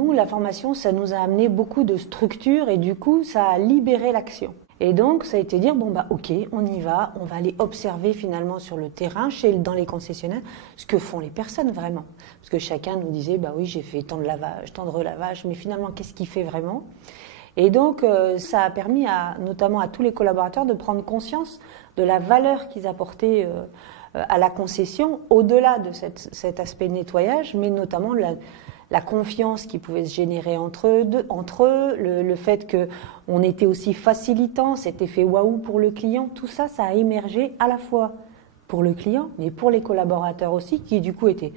Nous, la formation, ça nous a amené beaucoup de structure et du coup, ça a libéré l'action. Et donc, ça a été dire, bon, bah, ok, on y va, on va aller observer finalement sur le terrain, dans les concessionnaires, ce que font les personnes vraiment. Parce que chacun nous disait, bah oui, j'ai fait tant de lavage, tant de relavage, mais finalement, qu'est-ce qu'il fait vraiment ? Et donc, ça a permis notamment à tous les collaborateurs de prendre conscience de la valeur qu'ils apportaient à la concession, au-delà de cet aspect nettoyage, mais notamment la confiance qui pouvait se générer entre eux, le fait qu'on était aussi facilitant, cet effet waouh pour le client, tout ça, ça a émergé à la fois pour le client, mais pour les collaborateurs aussi, qui du coup étaient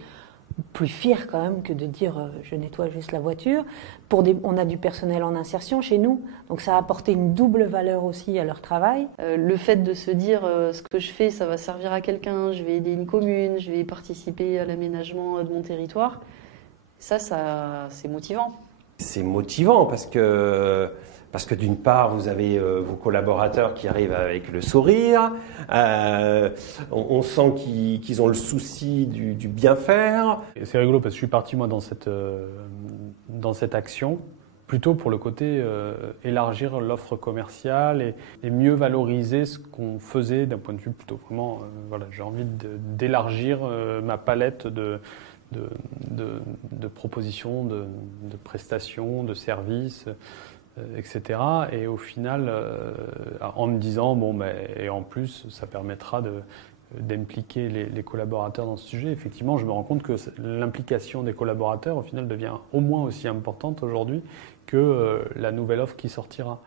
plus fiers quand même que de dire je nettoie juste la voiture. On a du personnel en insertion chez nous, donc ça a apporté une double valeur aussi à leur travail. Le fait de se dire ce que je fais, ça va servir à quelqu'un, je vais aider une commune, je vais participer à l'aménagement de mon territoire, ça c'est motivant. C'est motivant parce que d'une part, vous avez vos collaborateurs qui arrivent avec le sourire, on sent qu'ils ont le souci du bien faire. C'est rigolo parce que je suis parti moi dans cette action plutôt pour le côté élargir l'offre commerciale et mieux valoriser ce qu'on faisait d'un point de vue plutôt vraiment, voilà, j'ai envie d'élargir ma palette de propositions, de prestations, de services, etc. Et au final, en me disant, bon, et en plus, ça permettra d'impliquer les collaborateurs dans ce sujet. Effectivement, je me rends compte que l'implication des collaborateurs, au final, devient au moins aussi importante aujourd'hui que la nouvelle offre qui sortira.